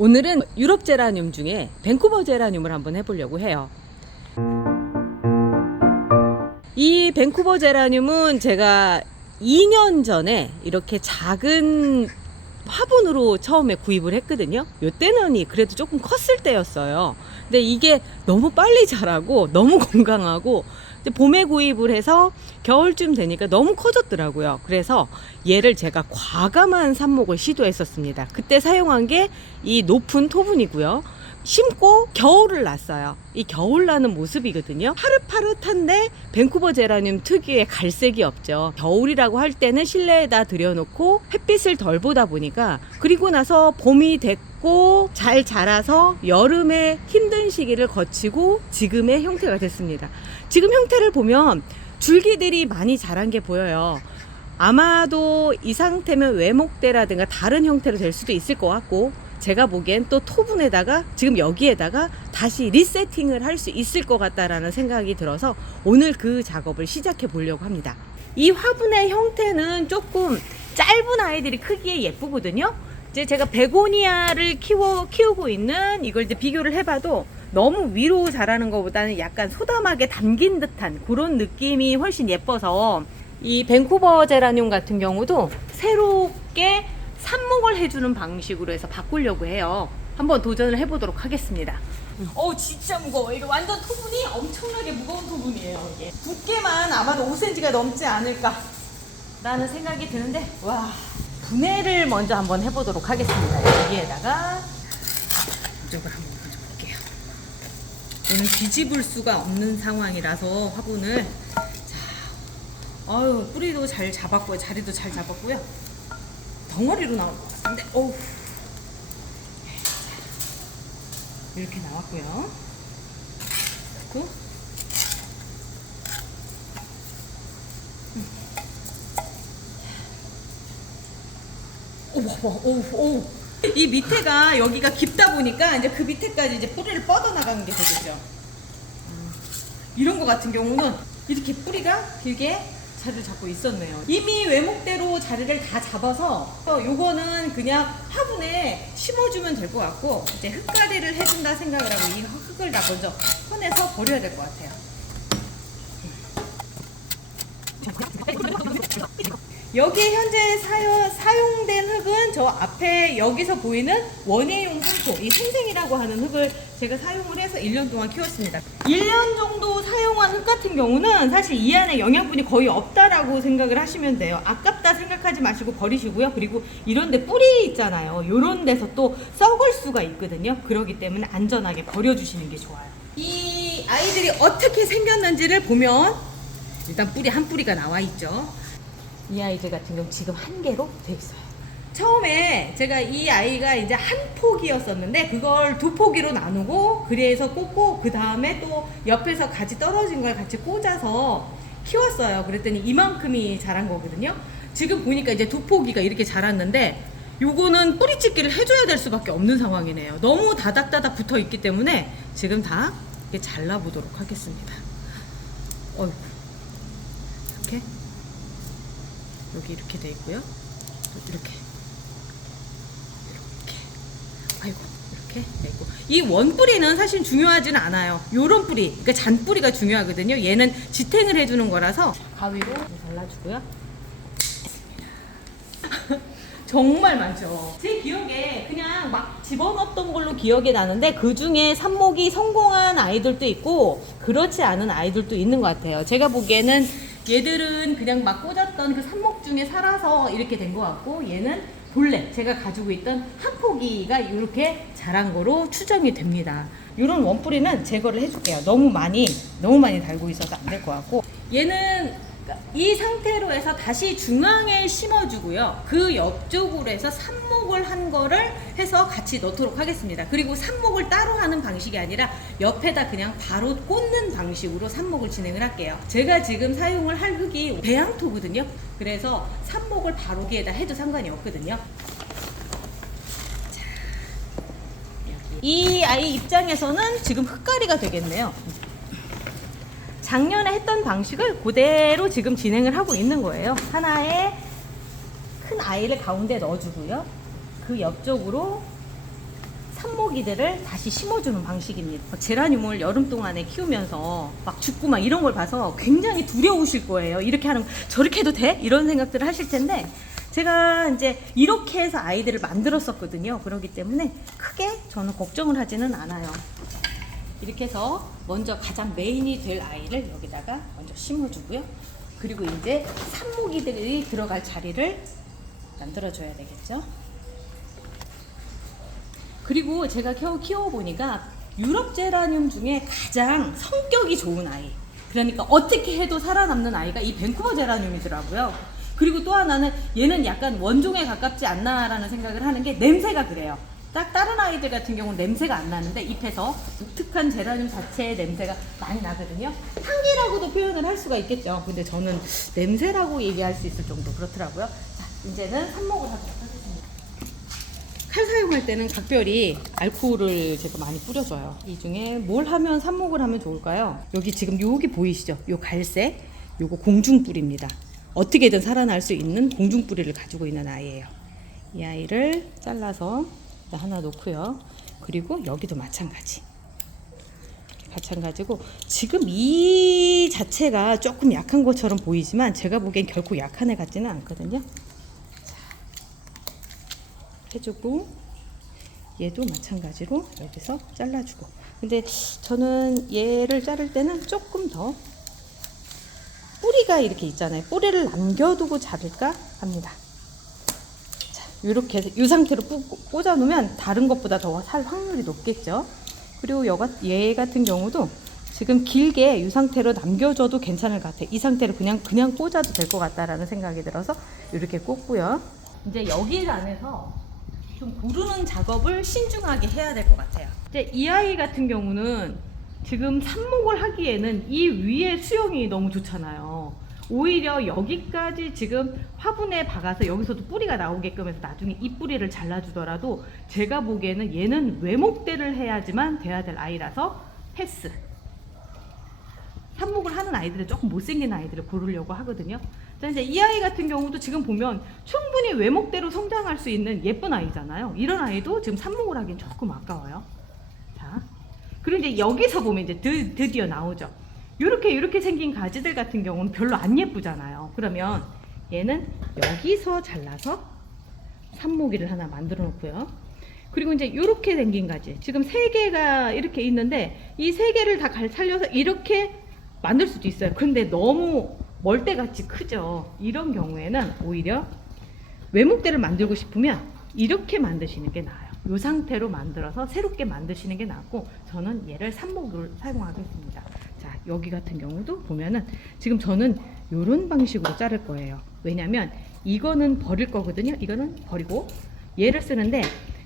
오늘은 유럽 제라늄 중에 밴쿠버 제라늄을 한번 해보려고 해요. 이 밴쿠버 제라늄은 제가 2년 전에 이렇게 작은 화분으로 처음에 구입을 했거든요. 요때는 그래도 조금 컸을 때였어요. 근데 이게 너무 빨리 자라고 너무 건강하고 봄에 구입을 해서 겨울쯤 되니까 너무 커졌더라고요. 그래서 얘를 제가 과감한 삽목을 시도했었습니다. 그때 사용한 게 이 높은 토분이고요. 심고 겨울을 났어요. 이 겨울 나는 모습이거든요. 파릇파릇한데 밴쿠버 제라늄 특유의 갈색이 없죠. 겨울이라고 할 때는 실내에다 들여놓고 햇빛을 덜 보다 보니까, 그리고 나서 봄이 됐고 잘 자라서 여름에 힘든 시기를 거치고 지금의 형태가 됐습니다. 지금 형태를 보면 줄기들이 많이 자란 게 보여요. 아마도 이 상태면 외목대라든가 다른 형태로 될 수도 있을 것 같고, 제가 보기엔 또 토분에다가 지금 여기에다가 다시 리세팅을 할 수 있을 것 같다라는 생각이 들어서 오늘 그 작업을 시작해 보려고 합니다. 이 화분의 형태는 조금 짧은 아이들이 크기에 예쁘거든요. 이제 제가 베고니아를 키우고 있는 이걸 이제 비교를 해봐도 너무 위로 자라는 것보다는 약간 소담하게 담긴 듯한 그런 느낌이 훨씬 예뻐서, 이 밴쿠버 제라늄 같은 경우도 새롭게 삽목을 해주는 방식으로 해서 바꾸려고 해요. 한번 도전을 해보도록 하겠습니다. 진짜 무거워. 이거 완전 토분이 엄청나게 무거운 토분이에요. 이게 두께만 아마도 5cm가 넘지 않을까 라는 생각이 드는데, 와, 분해를 먼저 한번 해보도록 하겠습니다. 여기에다가 이쪽을 한번 먼저 볼게요. 오늘 뒤집을 수가 없는 상황이라서 화분을, 뿌리도 잘 잡았고요. 자리도 잘 잡았고요. 덩어리로 나올 것 같은데, 이렇게 나왔고요. 그리고 이 밑에가 여기가 깊다 보니까 이제 그 밑에까지 이제 뿌리를 뻗어 나가는 게 되겠죠. 이런 거 같은 경우는 이렇게 뿌리가 길게 자리를 잡고 있었네요. 이미 외목대로 자리를 다 잡아서 요거는 그냥 화분에 심어주면 될 것 같고, 이제 흙가리를 해준다 생각을 하고 이 흙을 다 먼저 꺼내서 버려야 될 것 같아요. 여기에 현재 사용된 흙은 저 앞에 여기서 보이는 원예용 흙토, 이 생생이라고 하는 흙을 제가 사용을 해서 1년 동안 키웠습니다. 1년 정도 사용한 흙 같은 경우는 사실 이 안에 영양분이 거의 없다라고 생각을 하시면 돼요. 아깝다 생각하지 마시고 버리시고요. 그리고 이런데 뿌리 있잖아요. 이런 데서 또 썩을 수가 있거든요. 그렇기 때문에 안전하게 버려주시는 게 좋아요. 이 아이들이 어떻게 생겼는지를 보면 일단 뿌리 한 뿌리가 나와 있죠. 이 아이들 같은 경우 지금 한 개로 돼 있어요. 처음에 제가 이 아이가 이제 한 포기였었는데 그걸 두 포기로 나누고 그래서 꽂고, 그 다음에 또 옆에서 같이 떨어진 걸 같이 꽂아서 키웠어요. 그랬더니 이만큼이 자란 거거든요. 지금 보니까 이제 두 포기가 이렇게 자랐는데, 요거는 뿌리찍기를 해줘야 될 수밖에 없는 상황이네요. 너무 다닥다닥 붙어 있기 때문에 지금 다 이렇게 잘라보도록 하겠습니다. 이렇게 여기 이렇게 돼 있고요. 이렇게 이렇게 돼 있고, 이 원뿌리는 사실 중요하지는 않아요. 요런 뿌리, 그러니까 잔뿌리가 중요하거든요. 얘는 지탱을 해주는 거라서 가위로 잘라주고요. 정말 많죠. 제 기억에 그냥 막 집어넣었던 걸로 기억이 나는데, 그 중에 삽목이 성공한 아이들도 있고 그렇지 않은 아이들도 있는 것 같아요. 제가 보기에는 얘들은 그냥 막 꽂았던 그 삽목 중에 살아서 이렇게 된 것 같고, 얘는 본래 제가 가지고 있던 한 포기가 이렇게 자란 거로 추정이 됩니다. 이런 원뿌리는 제거를 해줄게요. 너무 많이 달고 있어서 안 될 것 같고, 얘는 이 상태로 해서 다시 중앙에 심어주고요. 그 옆쪽으로 해서 삽목을 한 거를 해서 같이 넣도록 하겠습니다. 그리고 삽목을 따로 하는 방식이 아니라 옆에다 그냥 바로 꽂는 방식으로 삽목을 진행을 할게요. 제가 지금 사용을 할 흙이 배양토거든요. 그래서 삽목을 바로 여기에다 해도 상관이 없거든요. 자, 이 아이 입장에서는 지금 흙가리가 되겠네요. 작년에 했던 방식을 그대로 지금 진행을 하고 있는 거예요. 하나의 큰 아이를 가운데 넣어주고요. 그 옆쪽으로 삽목이들을 다시 심어주는 방식입니다. 제라늄을 여름 동안에 키우면서 막 죽고 막 이런 걸 봐서 굉장히 두려우실 거예요. 이렇게 하는, 저렇게 해도 돼? 이런 생각들을 하실 텐데, 제가 이제 이렇게 해서 아이들을 만들었었거든요. 그렇기 때문에 크게 저는 걱정을 하지는 않아요. 이렇게 해서 먼저 가장 메인이 될 아이를 여기다가 먼저 심어주고요. 그리고 이제 삽목이들이 들어갈 자리를 만들어줘야 되겠죠. 그리고 제가 키워보니까 유럽 제라늄 중에 가장 성격이 좋은 아이, 그러니까 어떻게 해도 살아남는 아이가 이 밴쿠버 제라늄이더라고요. 그리고 또 하나는 얘는 약간 원종에 가깝지 않나라는 생각을 하는 게 냄새가 그래요. 딱 다른 아이들 같은 경우는 냄새가 안 나는데 잎에서 독특한 제라늄 자체의 냄새가 많이 나거든요. 향기라고도 표현을 할 수가 있겠죠. 근데 저는 냄새라고 얘기할 수 있을 정도 그렇더라고요. 자, 이제는 삽목을 하도록 하겠습니다. 칼 사용할 때는 각별히 알코올을 제가 많이 뿌려줘요. 이 중에 뭘 하면 삽목을 하면 좋을까요? 여기 지금 여기 보이시죠? 요 갈색, 요거 공중뿌리입니다. 어떻게든 살아날 수 있는 공중뿌리를 가지고 있는 아이예요. 이 아이를 잘라서 하나 놓고요. 그리고 여기도 마찬가지고 지금 이 자체가 조금 약한 것처럼 보이지만 제가 보기엔 결코 약한 애 같지는 않거든요. 자, 해주고 얘도 마찬가지로 여기서 잘라주고, 근데 저는 얘를 자를 때는 조금 더 뿌리가 이렇게 있잖아요. 뿌리를 남겨두고 자를까 합니다. 이렇게 해서 이 상태로 꽂아 놓으면 다른 것보다 더 살 확률이 높겠죠. 그리고 얘 같은 경우도 지금 길게 이 상태로 남겨줘도 괜찮을 것 같아요. 이 상태로 그냥 꽂아도 될 것 같다라는 생각이 들어서 이렇게 꽂고요. 이제 여기 안에서 좀 고르는 작업을 신중하게 해야 될 것 같아요. 이제 이 아이 같은 경우는 지금 삽목을 하기에는 이 위에 수영이 너무 좋잖아요. 오히려 여기까지 지금 화분에 박아서 여기서도 뿌리가 나오게끔 해서 나중에 이 뿌리를 잘라주더라도 제가 보기에는 얘는 외목대를 해야지만 돼야 될 아이라서 패스. 삽목을 하는 아이들은 조금 못생긴 아이들을 고르려고 하거든요. 자, 이제 이 아이 같은 경우도 지금 보면 충분히 외목대로 성장할 수 있는 예쁜 아이잖아요. 이런 아이도 지금 삽목을 하기엔 조금 아까워요. 자, 그리고 이제 여기서 보면 이제 드디어 나오죠. 이렇게 생긴 가지들 같은 경우는 별로 안 예쁘잖아요. 그러면 얘는 여기서 잘라서 삽목이를 하나 만들어 놓고요. 그리고 이제 이렇게 생긴 가지, 지금 3개가 이렇게 있는데 이 3개를 다 살려서 이렇게 만들 수도 있어요. 근데 너무 멀대같이 크죠. 이런 경우에는 오히려 외목대를 만들고 싶으면 이렇게 만드시는 게 나아요. 이 상태로 만들어서 새롭게 만드시는 게 낫고, 저는 얘를 삽목을 사용하겠습니다. 자, 여기 같은 경우도 보면은 지금 저는 이런 방식으로 자를 거예요. 왜냐면 이거는 버릴 거거든요. 이거는 버리고 얘를 쓰는데,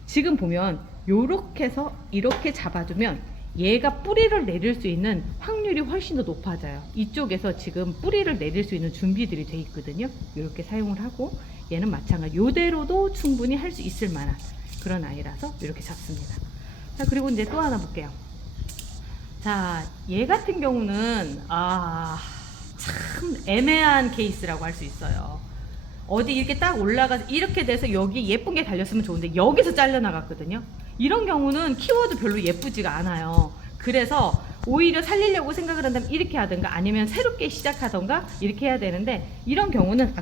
지금 보면 요렇게 해서 이렇게 잡아주면 얘가 뿌리를 내릴 수 있는 확률이 훨씬 더 높아져요. 이쪽에서 지금 뿌리를 내릴 수 있는 준비들이 돼 있거든요. 이렇게 사용을 하고, 얘는 마찬가지 요대로도 충분히 할 수 있을 만한 그런 아이라서 이렇게 잡습니다. 자, 그리고 이제 또 하나 볼게요. 자, 얘 같은 경우는 참 애매한 케이스라고 할 수 있어요. 어디 이렇게 딱 올라가서 이렇게 돼서 여기 예쁜 게 달렸으면 좋은데 여기서 잘려나갔거든요. 이런 경우는 키워도 별로 예쁘지가 않아요. 그래서 오히려 살리려고 생각을 한다면 이렇게 하든가 아니면 새롭게 시작하던가 이렇게 해야 되는데, 이런 경우는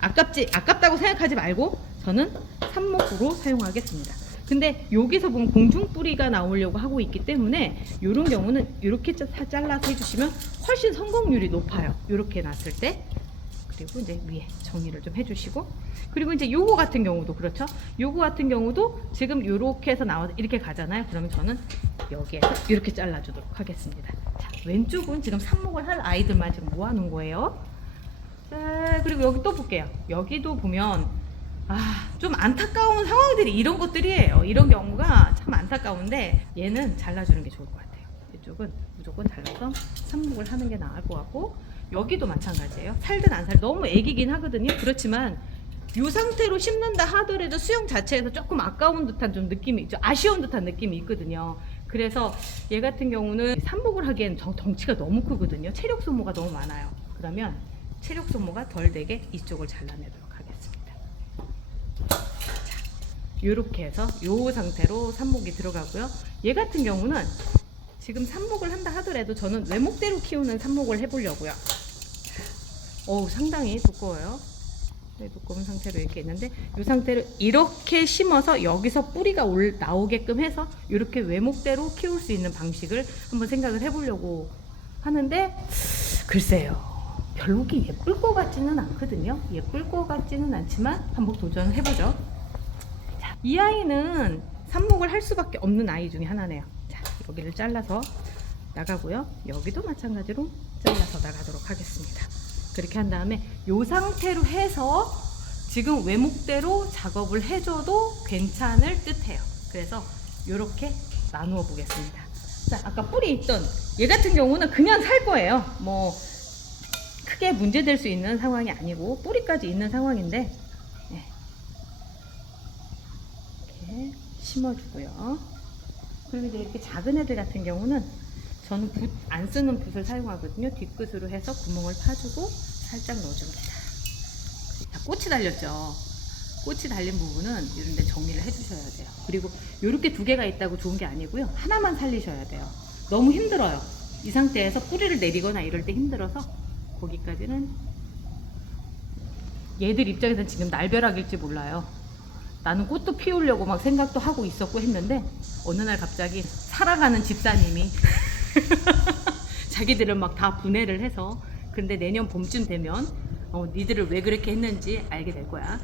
아깝다고 생각하지 말고 저는 삽목으로 사용하겠습니다. 근데 여기서 보면 공중뿌리가 나오려고 하고 있기 때문에 이런 경우는 이렇게 잘라서 해주시면 훨씬 성공률이 높아요. 이렇게 놨을 때. 그리고 이제 위에 정리를 좀 해주시고, 그리고 이제 요거 같은 경우도 그렇죠. 요거 같은 경우도 지금 이렇게 해서 나와서 이렇게 가잖아요. 그러면 저는 여기에서 이렇게 잘라주도록 하겠습니다. 자, 왼쪽은 지금 삽목을 할 아이들만 지금 모아놓은 거예요. 자, 그리고 여기 또 볼게요. 여기도 보면 좀 안타까운 상황들이 이런 것들이에요. 이런 경우가 참 안타까운데 얘는 잘라주는 게 좋을 것 같아요. 이쪽은 무조건 잘라서 삽목을 하는 게 나을 것 같고, 여기도 마찬가지예요. 살든 안 살, 너무 애기긴 하거든요. 그렇지만 이 상태로 심는다 하더라도 수영 자체에서 조금 아까운 듯한 좀 느낌이 있죠. 아쉬운 듯한 느낌이 있거든요. 그래서 얘 같은 경우는 삽목을 하기엔 덩치가 너무 크거든요. 체력 소모가 너무 많아요. 그러면 체력 소모가 덜 되게 이쪽을 잘라내도록 하겠습니다. 자, 요렇게 해서 요 상태로 삽목이 들어가고요. 얘 같은 경우는 지금 삽목을 한다 하더라도 저는 외목대로 키우는 삽목을 해보려고요. 상당히 두꺼워요. 네, 두꺼운 상태로 이렇게 있는데 이 상태로 이렇게 심어서 여기서 뿌리가 나오게끔 해서 이렇게 외목대로 키울 수 있는 방식을 한번 생각을 해보려고 하는데, 글쎄요, 별로 예쁠 것 같지는 않거든요. 예쁠 것 같지는 않지만 한번 도전을 해보죠. 자, 이 아이는 삽목을 할 수밖에 없는 아이 중에 하나네요. 자, 여기를 잘라서 나가고요. 여기도 마찬가지로 잘라서 나가도록 하겠습니다. 그렇게 한 다음에 이 상태로 해서 지금 외목대로 작업을 해줘도 괜찮을 듯해요. 그래서 이렇게 나누어 보겠습니다. 자, 아까 뿌리 있던 얘 같은 경우는 그냥 살 거예요. 뭐 크게 문제될 수 있는 상황이 아니고 뿌리까지 있는 상황인데, 네. 이렇게 심어주고요. 그리고 이제 이렇게 작은 애들 같은 경우는 저는 붓, 안 쓰는 붓을 사용하거든요. 뒷끝으로 해서 구멍을 파주고 살짝 넣어줍니다. 자, 꽃이 달렸죠. 꽃이 달린 부분은 이런 데 정리를 해주셔야 돼요. 그리고 이렇게 두 개가 있다고 좋은 게 아니고요. 하나만 살리셔야 돼요. 너무 힘들어요. 이 상태에서 뿌리를 내리거나 이럴 때 힘들어서 거기까지는. 얘들 입장에서는 지금 날벼락일지 몰라요. 나는 꽃도 피우려고 막 생각도 하고 있었고 했는데 어느 날 갑자기 살아가는 집사님이 자기들은 막 다 분해를 해서, 근데 내년 봄쯤 되면 니들을 왜 그렇게 했는지 알게 될 거야.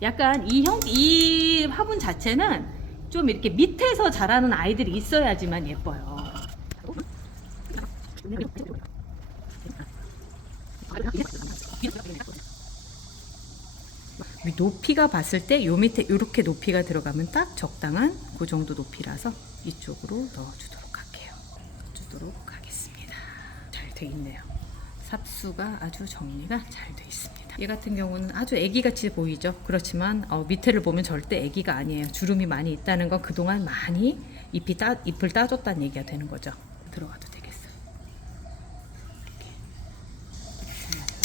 약간 이 화분 자체는 좀 이렇게 밑에서 자라는 아이들이 있어야지만 예뻐요. 높이가 봤을 때 요 밑에 이렇게 높이가 들어가면 딱 적당한 그 정도 높이라서 이쪽으로 넣어주도록 할게요. 주도록 하겠습니다. 잘 돼 있네요. 삽수가 아주 정리가 잘 돼 있습니다. 얘 같은 경우는 아주 애기같이 보이죠. 그렇지만 밑에를 보면 절대 애기가 아니에요. 주름이 많이 있다는 건 그동안 많이 잎을 따줬다는 얘기가 되는 거죠. 들어가도 되겠어요. 이렇게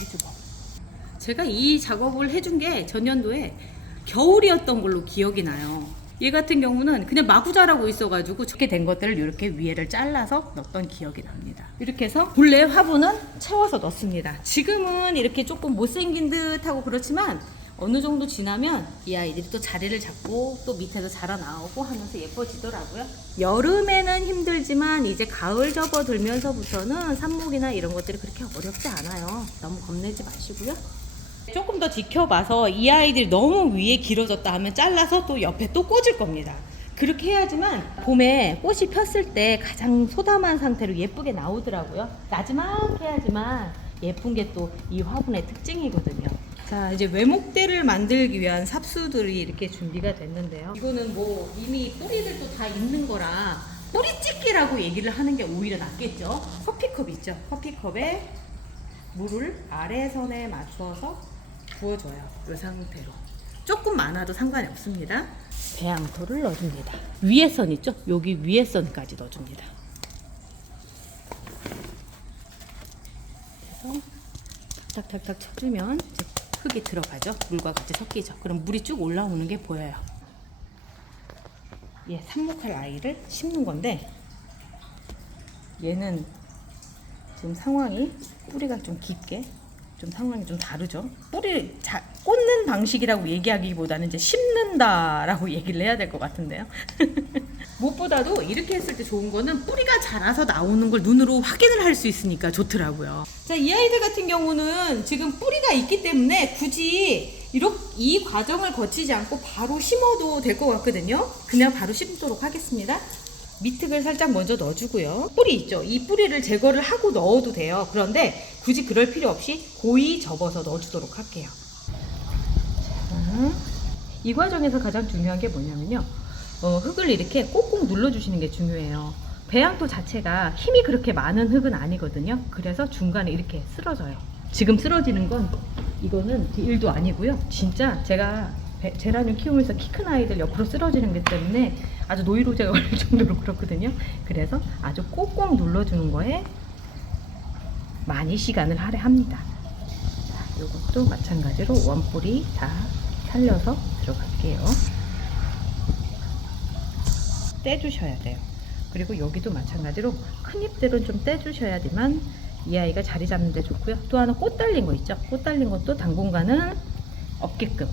해주고. 제가 이 작업을 해준 게 전년도에 겨울이었던 걸로 기억이 나요. 얘 같은 경우는 그냥 마구 자라고 있어가지고 저렇게 된 것들을 이렇게 위에를 잘라서 넣었던 기억이 납니다. 이렇게 해서 본래 화분은 채워서 넣습니다. 지금은 이렇게 조금 못생긴 듯하고 그렇지만 어느 정도 지나면 이 아이들이 또 자리를 잡고 또 밑에서 자라 나오고 하면서 예뻐지더라고요. 여름에는 힘들지만 이제 가을 접어들면서부터는 삽목이나 이런 것들이 그렇게 어렵지 않아요. 너무 겁내지 마시고요. 조금 더 지켜봐서 이 아이들이 너무 위에 길어졌다 하면 잘라서 또 옆에 또 꽂을 겁니다. 그렇게 해야지만 봄에 꽃이 폈을 때 가장 소담한 상태로 예쁘게 나오더라고요. 나지막 해야지만 예쁜 게 또 이 화분의 특징이거든요. 자, 이제 외목대를 만들기 위한 삽수들이 이렇게 준비가 됐는데요. 이거는 뭐 이미 뿌리들도 다 있는 거라 뿌리찍기라고 얘기를 하는 게 오히려 낫겠죠. 커피컵 있죠. 커피컵에 물을 아래선에 맞춰서 부어줘요. 이 상태로. 조금 많아도 상관이 없습니다. 배양토를 넣어줍니다. 위에 선 있죠? 여기 위에 선까지 넣어줍니다. 그래서 탁탁탁 쳐주면 이제 흙이 들어가죠. 물과 같이 섞이죠. 그럼 물이 쭉 올라오는 게 보여요. 얘 삽목할 아이를 심는 건데, 얘는 지금 상황이 뿌리가 좀 깊게, 좀 상황이 좀 다르죠. 뿌리 꽂는 방식이라고 얘기하기보다는 이제 심는다라고 얘기를 해야 될 것 같은데요. 무엇보다도 이렇게 했을 때 좋은 거는 뿌리가 자라서 나오는 걸 눈으로 확인을 할 수 있으니까 좋더라고요. 자, 이 아이들 같은 경우는 지금 뿌리가 있기 때문에 굳이 이 과정을 거치지 않고 바로 심어도 될 것 같거든요. 그냥 바로 심도록 하겠습니다. 미특을 살짝 먼저 넣어주고요. 뿌리 있죠? 이 뿌리를 제거를 하고 넣어도 돼요. 그런데 굳이 그럴 필요 없이 고이 접어서 넣어주도록 할게요. 자, 이 과정에서 가장 중요한 게 뭐냐면요. 흙을 이렇게 꼭꼭 눌러주시는 게 중요해요. 배양토 자체가 힘이 그렇게 많은 흙은 아니거든요. 그래서 중간에 이렇게 쓰러져요. 지금 쓰러지는 건 이거는 일도 아니고요. 진짜 제가 제라늄 키우면서 키 큰 아이들 옆으로 쓰러지는 게 때문에 아주 노이로제가 걸릴 정도로 그렇거든요. 그래서 아주 꼭꼭 눌러주는 거에 많이 시간을 할애합니다. 자, 이것도 마찬가지로 원뿌리 다 살려서 들어갈게요. 떼주셔야 돼요. 그리고 여기도 마찬가지로 큰 잎들은 좀 떼주셔야지만 이 아이가 자리 잡는 데 좋고요. 또 하나 꽃 달린 거 있죠. 꽃 달린 것도 당분간은 없게끔.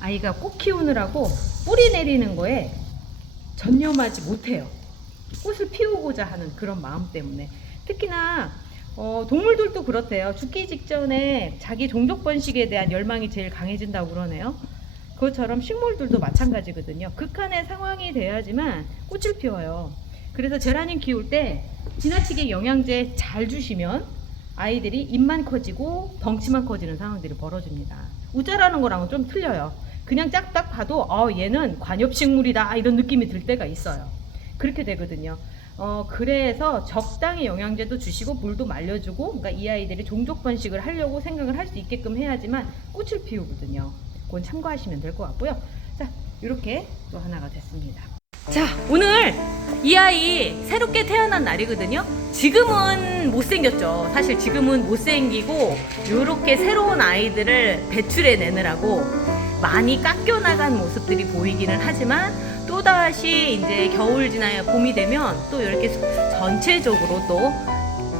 아이가 꽃 키우느라고 뿌리 내리는 거에 전념하지 못해요. 꽃을 피우고자 하는 그런 마음 때문에. 특히나 동물들도 그렇대요. 죽기 직전에 자기 종족 번식에 대한 열망이 제일 강해진다고 그러네요. 그것처럼 식물들도 마찬가지거든요. 극한의 상황이 돼야지만 꽃을 피워요. 그래서 제라늄 키울 때 지나치게 영양제 잘 주시면 아이들이 잎만 커지고 덩치만 커지는 상황들이 벌어집니다. 우자라는 거랑은 좀 틀려요. 그냥 짝딱 봐도 얘는 관엽식물이다 이런 느낌이 들 때가 있어요. 그렇게 되거든요. 그래서 적당히 영양제도 주시고 물도 말려주고, 그러니까 이 아이들이 종족 번식을 하려고 생각을 할 수 있게끔 해야지만 꽃을 피우거든요. 그건 참고하시면 될 것 같고요. 자, 이렇게 또 하나가 됐습니다. 자, 오늘 이 아이 새롭게 태어난 날이거든요. 지금은 못생겼죠. 사실 지금은 못생기고 이렇게 새로운 아이들을 배출해 내느라고 많이 깎여 나간 모습들이 보이기는 하지만 또다시 이제 겨울 지나야 봄이 되면 또 이렇게 전체적으로 또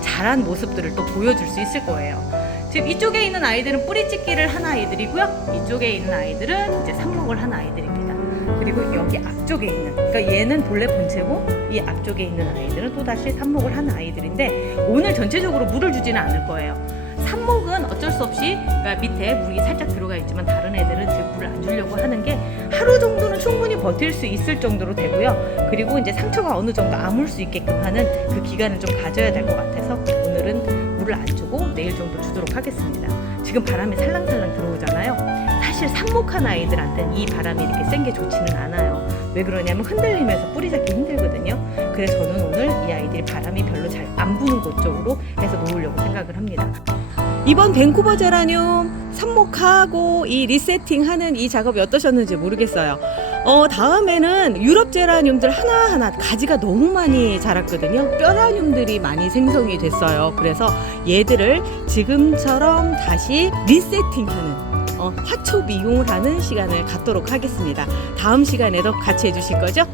자란 모습들을 또 보여줄 수 있을 거예요. 지금 이쪽에 있는 아이들은 뿌리찢기를 한 아이들이고요. 이쪽에 있는 아이들은 이제 삽목을 한 아이들입니다. 그리고 여기 앞쪽에 있는, 그러니까 얘는 본래 본체고 이 앞쪽에 있는 아이들은 또다시 삽목을 한 아이들인데 오늘 전체적으로 물을 주지는 않을 거예요. 삽목은 어쩔 수 없이, 그러니까 밑에 물이 살짝 들어가 있지만 다른 애들은 지금 물을 안 주려고 하는 게 하루 정도는 충분히 버틸 수 있을 정도로 되고요. 그리고 이제 상처가 어느 정도 아물 수 있게끔 하는 그 기간을 좀 가져야 될 것 같아서 오늘은 물을 안 주고 내일 정도 주도록 하겠습니다. 지금 바람이 살랑살랑 들어오잖아요. 사실 삽목한 아이들한테는 이 바람이 이렇게 센 게 좋지는 않아요. 왜 그러냐면 흔들리면서 뿌리 잡기 힘들거든요. 그래서 저는 오늘 이 아이들이 바람이 별로 잘 안 부는 곳 쪽으로 해서 놓으려고 생각을 합니다. 이번 밴쿠버 제라늄 삽목하고 이 리세팅하는 이 작업이 어떠셨는지 모르겠어요. 다음에는 유럽 제라늄들 하나하나 가지가 너무 많이 자랐거든요. 뼈라늄들이 많이 생성이 됐어요. 그래서 얘들을 지금처럼 다시 리세팅하는 화초 미용을 하는 시간을 갖도록 하겠습니다. 다음 시간에도 같이 해주실 거죠?